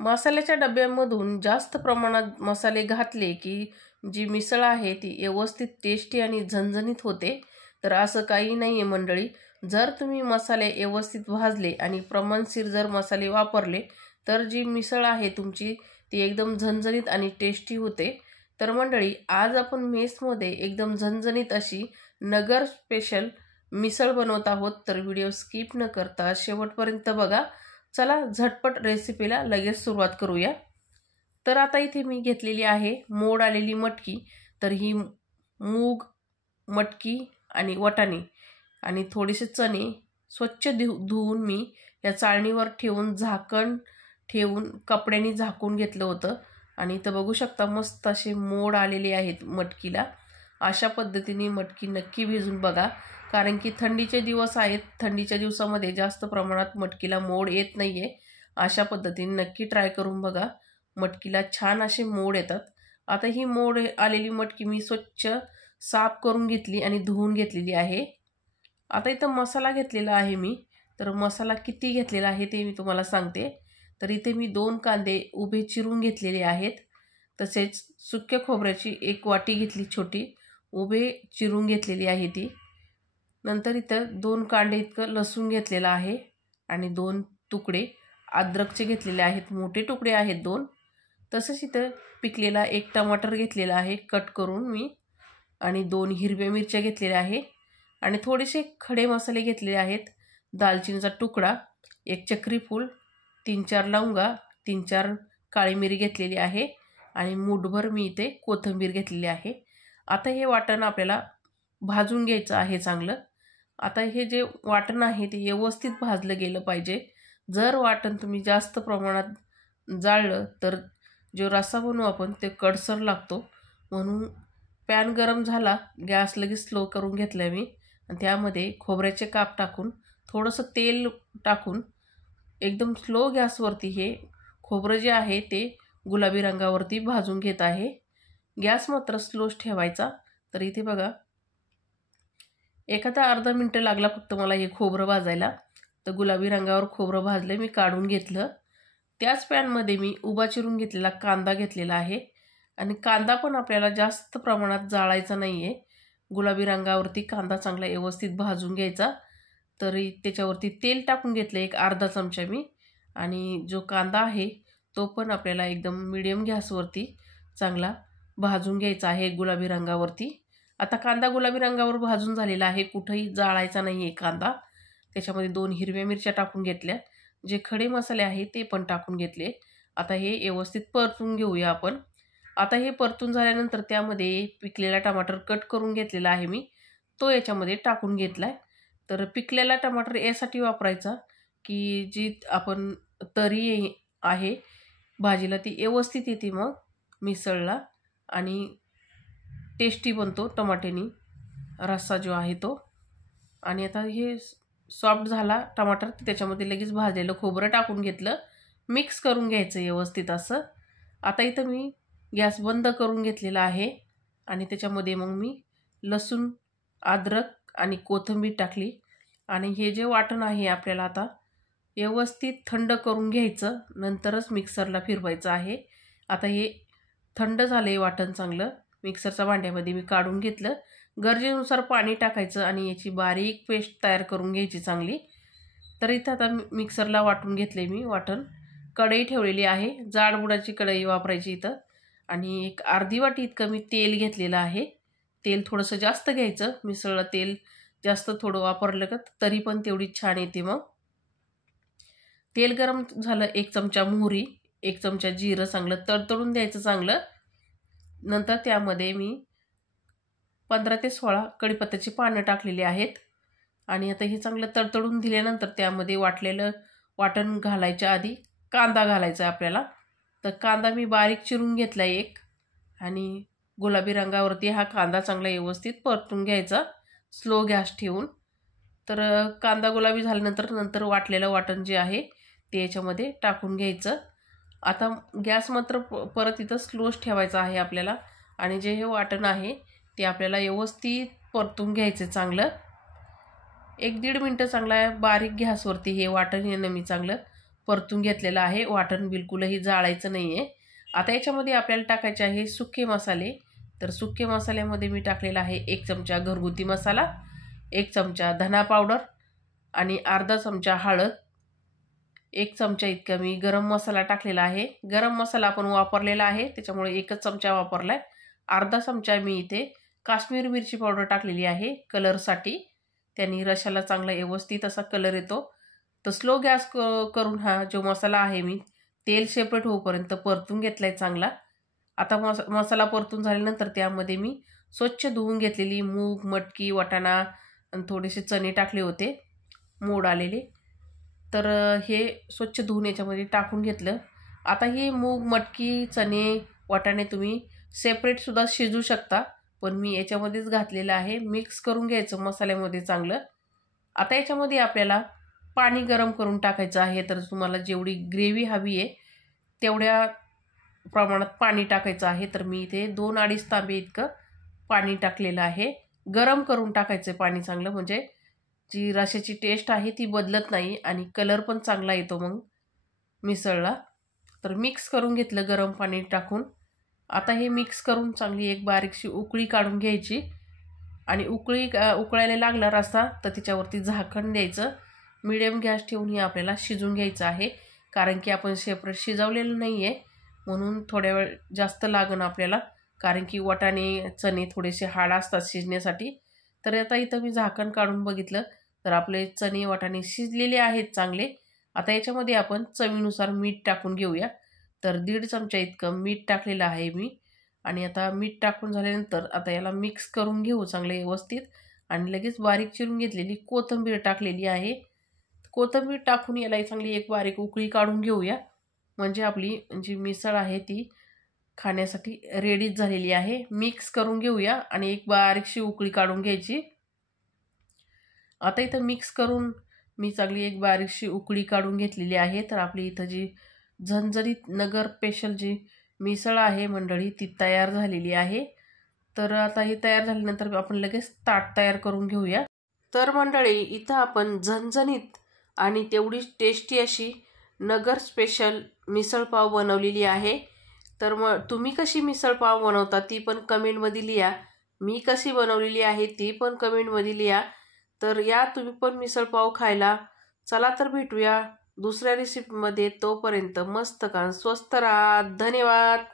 मसाल्याच्या डब्यामधून जास्त प्रमाणात मसाले घातले की जी मिसळ आहे ती व्यवस्थित टेस्टी आणि झणझणीत होते। तर असं काही नाही आहे मंडळी, जर तुम्ही मसाले व्यवस्थित भाजले आणि प्रमाणशीर जर मसाले वापरले तर जी मिसळ आहे तुमची ती एकदम झणझणीत आणि टेस्टी होते। तर मंडळी, आज आपण मेसमध्ये एकदम झणझणीत अशी नगर स्पेशल मिसळ बनवत आहोत। तर व्हिडिओ स्किप न करता शेवटपर्यंत बघा। चला झटपट रेसिपीला लगेच सुरुवात करूया। तर आता इथे मी घेतलेली आहे मोड आलेली मटकी। तर ही मूग, मटकी आणि वाटाणे आणि थोडेसे चणे स्वच्छ धुवून मी या चाळणीवर ठेवून झाकण ठेवून कपड्याने झाकून घेतलं होतं। आणि इथं बघू शकता मस्त असे मोड आलेले आहेत मटकीला। अशा पद्धतीने मटकी नक्की भिजून बघा, कारण की थंडीचे दिवस आहेत। थंडीच्या दिवसामध्ये जास्त प्रमाणात मटकीला मोड येत नाहीये। अशा पद्धतीने नक्की ट्राय करून बघा, मटकीला छान असे मोड येतात। आता ही मोड आलेली मटकी मी स्वच्छ साफ करून घेतली आणि धुवून घेतलेली आहे। आता इथं मसाला घेतलेला आहे मी। तर मसाला किती घेतलेला आहे ते मी तुम्हाला सांगते। तर इथे मी 2 कांदे उभे चिरून घेतलेले आहेत। तसेच सुक्या खोबऱ्याची 1 वाटी घेतली छोटी, उभे चिरून घेतलेली आहे ती। नंतर इथं 2 कांडे इतकं लसूण घेतलेला आहे आणि 2 तुकडे अद्रकचे घेतलेले आहेत, मोठे तुकडे आहेत 2। तसंच इथं पिकलेला 1 टमाटर घेतलेला आहे कट करून मी, आणि 2 हिरव्या मिरच्या घेतलेल्या आहे आणि थोडेसे खडे मसाले घेतलेले आहेत। दालचिनीचा तुकडा, 1 चक्री फूल, 3-4 लवंगा, 3-4 काळी मिरी घेतलेली आहे आणि मूठभर मी इथे कोथिंबीर घेतलेली आहे। आता हे वाटण आपल्याला भाजून घ्यायचं आहे चांगलं। आता हे जे वाटण आहे ते व्यवस्थित भाजलं गेलं पाहिजे। जर वाटण तुम्ही जास्त प्रमाणात जाळलं तर जो रस्सा बनवू आपण ते कडसर लागतो। म्हणून पॅन गरम झाला, गॅस लगेच स्लो करून घेतला मी आणि त्यामध्ये खोबऱ्याचे काप टाकून थोडंसं तेल टाकून एकदम स्लो गॅसवरती हे खोबरं जे आहे ते गुलाबी रंगावरती भाजून घेत आहे। गॅस मात्र स्लोच ठेवायचा। तर इथे बघा एखादा अर्धा मिनिट लागला फक्त मला हे खोबरं भाजायला। तर गुलाबी रंगावर खोबरं भाजले, मी काढून घेतलं। त्याच पॅनमध्ये मी उभा चिरून घेतलेला कांदा घेतलेला आहे आणि कांदा पण आपल्याला जास्त प्रमाणात जाळायचा नाही आहे। गुलाबी रंगावरती कांदा चांगला व्यवस्थित भाजून घ्यायचा। तरी त्याच्यावरती तेल टाकून घेतलं 1 अर्धा चमचा मी, आणि जो कांदा आहे तो पण आपल्याला एकदम मीडियम गॅसवरती चांगला भाजून घ्यायचा आहे गुलाबी रंगावरती। आता कांदा गुलाबी रंगावर भाजून झालेला आहे, कुठेही जाळायचा नाही आहे कांदा। त्याच्यामध्ये 2 हिरव्या मिरच्या टाकून घेतल्या, जे खडे मसाले आहे ते पण टाकून घेतले। आता हे व्यवस्थित परतून घेऊया आपण। आता हे परतून झाल्यानंतर त्यामध्ये पिकलेला टमाटर कट करून घेतलेला आहे मी, तो याच्यामध्ये टाकून घेतलाय। तर पिकलेला टमाटर यासाठी वापरायचा की जी आपण तरी आहे भाजीला ती व्यवस्थित येते मग मिसळला, आणि टेस्टी बनतो टमाट्यानी रस्सा जो आहे तो। आणि आता हे सॉफ्ट झाला टमाटर, त्याच्यामध्ये लगेच भाजलेलं खोबरं टाकून घेतलं, मिक्स करून घ्यायचं व्यवस्थित असं। आता इथं मी गॅस बंद करून घेतलेला आहे आणि त्याच्यामध्ये मग मी लसूण, अद्रक आणि कोथिंबीर टाकली। आणि हे जे वाटण आहे आपल्याला आता व्यवस्थित थंड करून घ्यायचं, नंतरच मिक्सरला फिरवायचं आहे। आता हे थंड झाले वाटण चांगलं, मिक्सरच्या भांड्यामध्ये मी काढून घेतलं। गरजेनुसार पाणी टाकायचं आणि याची बारीक पेस्ट तयार करून घ्यायची चांगली। तर इथं आता मिक्सरला वाटून घेतले मी वाटण। कढई ठेवलेली आहे, जाडबुडाची कढई वापरायची इथं, आणि 1 अर्धी वाटी इतकं मी तेल घेतलेलं आहे। तेल थोडंसं जास्त घ्यायचं, मिसळला तेल जास्त थोडं वापरलं का तरी पण तेवढी छान येते मग। तेल गरम झालं, 1 चमचा मोहरी, 1 चमचा जिरं चांगलं तडतडून द्यायचं चांगलं। नंतर त्यामध्ये मी 15 ते 16 कढीपत्त्याची पानं टाकलेली आहेत आणि आता हे चांगलं तडतडून दिल्यानंतर त्यामध्ये वाटलेलं वाटण घालायच्या आधी कांदा घालायचा आपल्याला। तर कांदा मी बारीक चिरून घेतला 1, आणि गुलाबी रंगावरती हा कांदा चांगला व्यवस्थित परतून घ्यायचा स्लो गॅस ठेवून। तर कांदा गुलाबी झाल्यानंतर वाटलेलं वाटण जे आहे ते याच्यामध्ये टाकून घ्यायचं। आता गॅस मात्र परत इथं स्लोच ठेवायचा आहे आपल्याला, आणि जे हे वाटण आहे ते आपल्याला व्यवस्थित परतून घ्यायचं चांगलं। 1-1.5 मिनटं चांगला बारीक गॅसवरती हे वाटण येणं मी चांगलं परतून घेतलेलं आहे. वाटण बिलकुलही जाळायचं नाही आहे. आता याच्यामध्ये आपल्याला टाकायचे आहे सुके मसाले. तर सुके मसाल्यामध्ये मी टाकलेला आहे 1 चमचा घरगुती मसाला, 1 चमचा धना पावडर आणि अर्धा चमचा हळद, 1 चमचा इतका मी गरम मसाला टाकलेला आहे. गरम मसाला आपण वापरलेला आहे त्याच्यामुळे 1च चमचा वापरला आहे. अर्धा चमचा मी इथे काश्मीरी मिरची पावडर टाकलेली आहे कलरसाठी. त्याने रशाला चांगला व्यवस्थित असा कलर येतो. तर स्लो गॅस करून हा जो मसाला आहे मी तेल सेपरेट होईपर्यंत परतून घेतला आहे चांगला. आता मसाला परतून झाल्यानंतर त्यामध्ये मी स्वच्छ धुवून घेतलेली मूग, मटकी, वाटाणा आणि थोडेसे चणे टाकले होते मोड आलेले. तर हे स्वच्छ धुवून याच्यामध्ये टाकून घेतलं. आता ही मूग, मटकी, चणे, वाटाणे तुम्ही सेपरेटसुद्धा शिजू शकता, पण मी याच्यामध्येच घातलेलं आहे. मिक्स करून घ्यायचं मसाल्यामध्ये चांगलं. आता याच्यामध्ये आपल्याला पाणी गरम करून टाकायचं आहे. तर तुम्हाला जेवढी ग्रेव्ही हवी आहे तेवढ्या प्रमाणात पाणी टाकायचं आहे. तर मी इथे 2-2.5 तांबे इतकं पाणी टाकलेलं आहे. गरम करून टाकायचं पाणी चांगलं, म्हणजे जी रश्याची टेस्ट आहे ती बदलत नाही आणि कलर पण चांगला येतो मग मिसळला. तर मिक्स करून घेतलं गरम पाणी टाकून. आता हे मिक्स करून चांगली एक बारीकशी उकळी काढून घ्यायची आणि उकळायला लागला रस्सा तर त्याच्यावरती झाकण द्यायचं. मिडियम गॅस ठेवून हे आपल्याला शिजून घ्यायचं आहे, कारण की आपण सेपरेट शिजवलेलं नाही आहे म्हणून थोड्या वेळ जास्त लागण आपल्याला, कारण की वाटाणे, चणे थोडेसे हार्ड असतात शिजण्यासाठी. तर आता इथं मी झाकण काढून बघितलं तर आपले चणे, वाटाणे शिजलेले आहेत चांगले. आता याच्यामध्ये आपण चवीनुसार मीठ टाकून घेऊया. तर 1.5 चमचा इतकं मीठ टाकलेलं आहे मी. आणि आता मीठ टाकून झाल्यानंतर आता याला मिक्स करून घेऊ चांगले व्यवस्थित. आणि लगेच बारीक चिरून घेतलेली कोथिंबीर टाकलेली आहे. कोथिंबीर टाकून याला चांगली एक बारीक उकळी काढून घेऊया, म्हणजे आपली जी मिसळ आहे ती खाण्यासाठी रेडीच झालेली आहे. मिक्स करून घेऊया आणि एक बारीकशी उकळी काढून घ्यायची. आता इथं मिक्स करून मी चांगली एक बारीकशी उकळी काढून घेतलेली आहे. तर आपली इथं जी झणझणीत नगर स्पेशल जी मिसळ आहे मंडळी ती तयार झालेली आहे. तर आता ही तयार झाल्यानंतर आपण लगेच ताट तयार करून घेऊया. तर मंडळी इथं आपण झणझणीत आणि तेवढीच टेस्टी अशी नगर स्पेशल मिसळपाव बनवलेली आहे. तर मग तुम्ही कशी मिसळपाव बनवता ती पण कमेंटमध्ये लिहा. मी कशी बनवलेली आहे ती पण कमेंटमध्ये लिहा. तर या तुम्ही पण मिसळपाव खायला. चला तर भेटूया दुसऱ्या रेसिपीमध्ये. तोपर्यंत मस्त खा, स्वस्त राहा. धन्यवाद.